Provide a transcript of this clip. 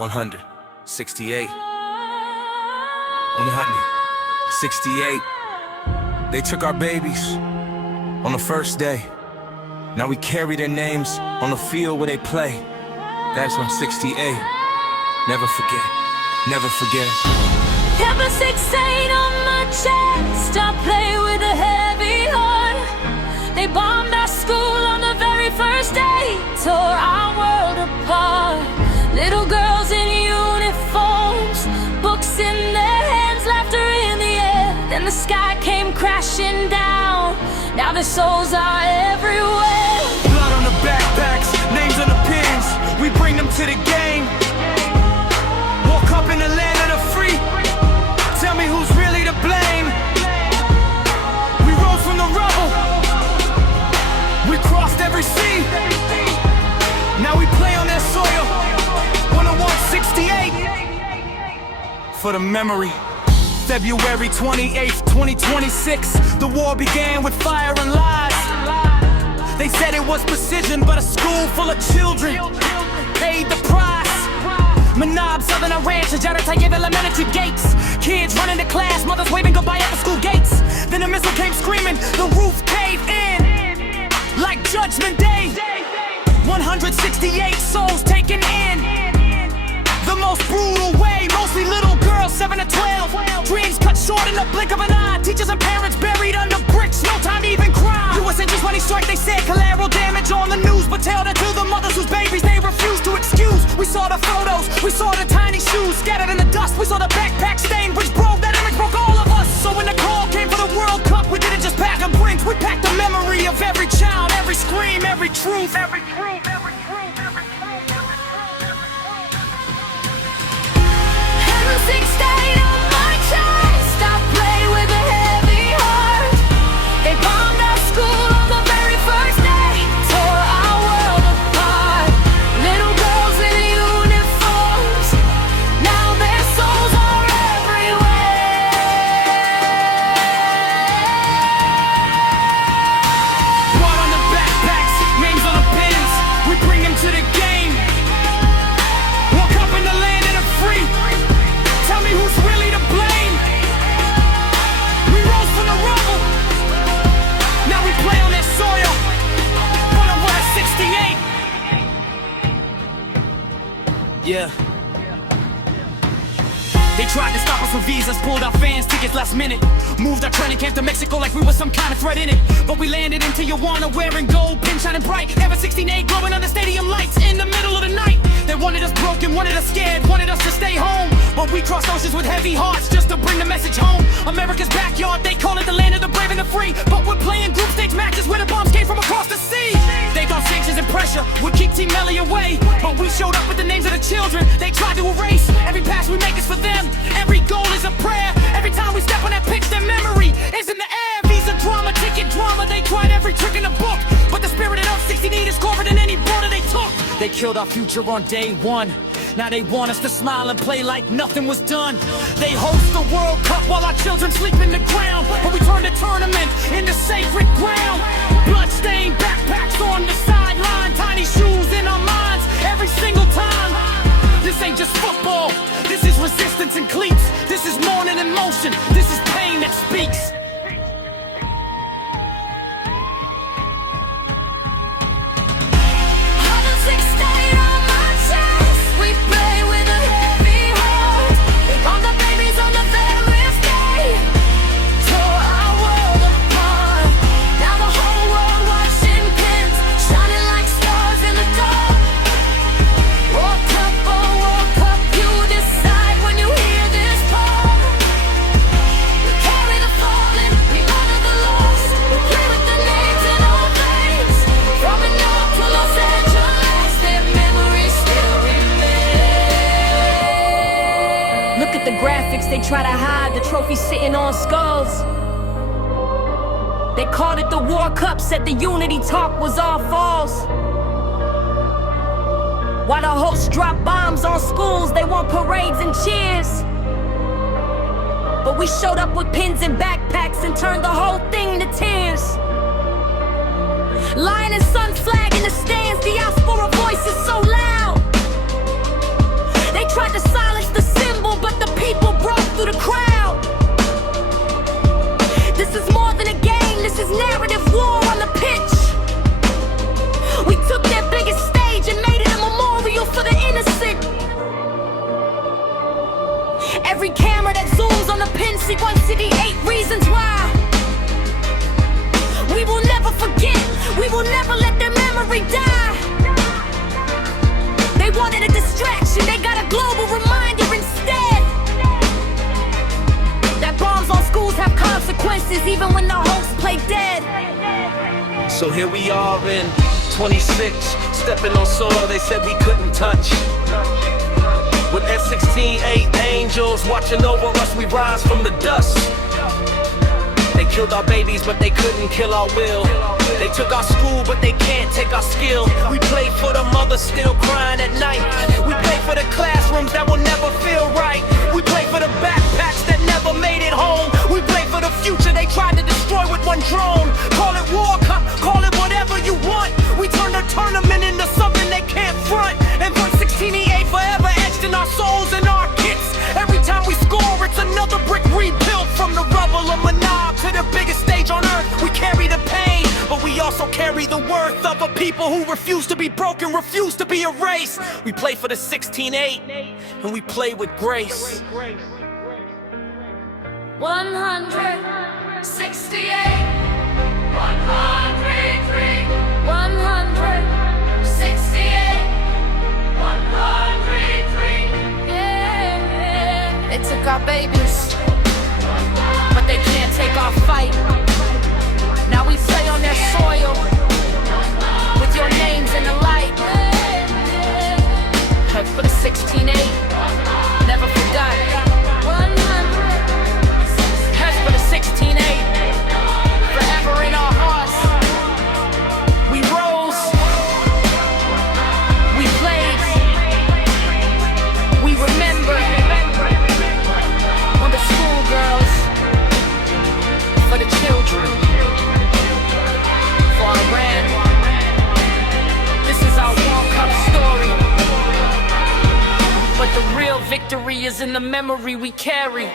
168. 168. They took our babies on the first day. Now we carry their names on the field where they play. That's 168. Never forget, never forget. Number 68 on my chest. I play with a heavy heart. They bombed our school on the very first day, tore our world apart. Little girls in uniforms, books in their hands, laughter in the air. Then the sky came crashing down. Now their souls are everywhere. Blood on the backpacks, names on the pins. We bring them to the game. Walk up in the land of the free. Tell me who's really to blame. We rose from the rubble. We crossed every sea. Now we play on that soil. 168 for the memory. February 28th, 2026. The war began with fire and lies. They said it was precision, but a school full of children paid the price. Minab, Southern Iran, Shajareh Tayyebeh Elementary gates. Kids running to class, mothers waving goodbye at the school gates. Then a missile came screaming, the roof caved in like Judgment Day. 168 souls taken in the most brutal way. Mostly little girls, 7 to 12. Dreams cut short in the blink of an eye. Teachers and parents buried under bricks, no time to even cry. U.S. engines when they strike, they said collateral damage on the news, but tell that to the mothers whose babies they refused to excuse. We saw the photos, we saw the tiny shoes scattered in the dust. We saw the backpack stain, which broke, that image broke all of us. So when the call came for the World Cup, we didn't just pack our bricks, we packed the memory of every child, every scream, every truth, every truth, every truth, every truth, every truth, every truth. 168 on my chest. I play with a heavy heart. They bombed our school on the very first day, tore our world apart. Little girls in uniforms, now their souls are everywhere. Blood on the backpacks, names on the pins. We bring them to the game. Walk up in the land of the free. Tell me who's really to blame. We rose from the rubble. Now we play on that soil. 168. Yeah. They tried to stop us with visas, pulled our fans' tickets last minute. Moved our training camp to Mexico like we were some kind of threat in it. But we landed in Tijuana wearing gold, pin shining bright. Ever 68 glowing under stadium lights in the middle of the night. They wanted us broken, wanted us scared, wanted us to stay home. But we crossed oceans with heavy hearts just to bring the message home. America's backyard, they call it the land of the brave and the free. But we're playing group stage matches where the bombs came from across the sea. They thought sanctions and pressure would keep Team Melli away. But we showed up with the names of the children they tried to erase. Every pass we make is for them. Every goal is a prayer. Every time we step on that pitch, their memory is in the air. Visa drama, ticket drama. They tried every trick in the book, but the spirit of 68 is colder than any border they took. They killed our future on day one. Now they want us to smile and play like nothing was done. They host the World Cup while our children sleep in the ground. But we turn the tournament into sacred ground. Bloodstained backpacks on the sideline. Tiny shoes in our minds every single time. This ain't just football. This is resistance and cleats. This is mourning in motion. This is pain that speaks. We play with a heavy heart. They bombed the babies on the very first day, tore our world apart. Now the whole world watching pins, shining like stars in the dark. World Cup, oh World Cup, you decide when you hear this part. We carry the fallen, we honor the lost. We play with the names in our veins. From Minab to Los Angeles, their memories still remain. Look at the graphics, they try to hide the trophy sitting on skulls. They called it the War Cup, said the unity talk was all false. While the hosts drop bombs on schools, they want parades and cheers. But we showed up with pins and backpacks and turned the whole thing to tears. Lion and Sun's flag in the stands, diaspora voices so loud. They tried to silence the symbol, but the people broke through the crowd. This is more than a game, this is narrative war on the pitch. We took their biggest stage and made it a memorial for the innocent. Every camera that zooms on the pin sequence to the 8 reasons why. We will never forget, we will never let their memory die. They wanted a distraction, they got a global reminder instead. That bombs on schools have consequences even when the hosts play dead. So here we are in 26, stepping on soil they said we couldn't touch. With F-16-8 angels watching over us, we rise from the dust. They killed our babies, but they couldn't kill our will. They took our school, but they can't take our skill. We play for the mothers still crying at night. We play for the classrooms that will never feel right. We play for the backpacks that never made it home. We play for the future they tried to destroy with one drone. Call it war cup, call it whatever you want. We turn the tournament into something they can't front. And put 16E8 forever etched in our souls and our kits. Every time we score, it's another brick rebuilt. From the rubble of Minab to the biggest stage on earth. We carry the pain, but we also carry the worth of a people who refuse to be broken, refuse to be erased. We play for the 16-8, and we play with grace. 168, 103, 168, 103. Yeah. They took our babies, but they can't take our fight. Now we play on their soil with your names in the light. For the 16-8, never forgot. 100. For the 16-8, forever in our hearts. We rose, we played, we remember. On the schoolgirls, for the children, for our brand. This is our World Cup story. But the real victory is in the memory we carry.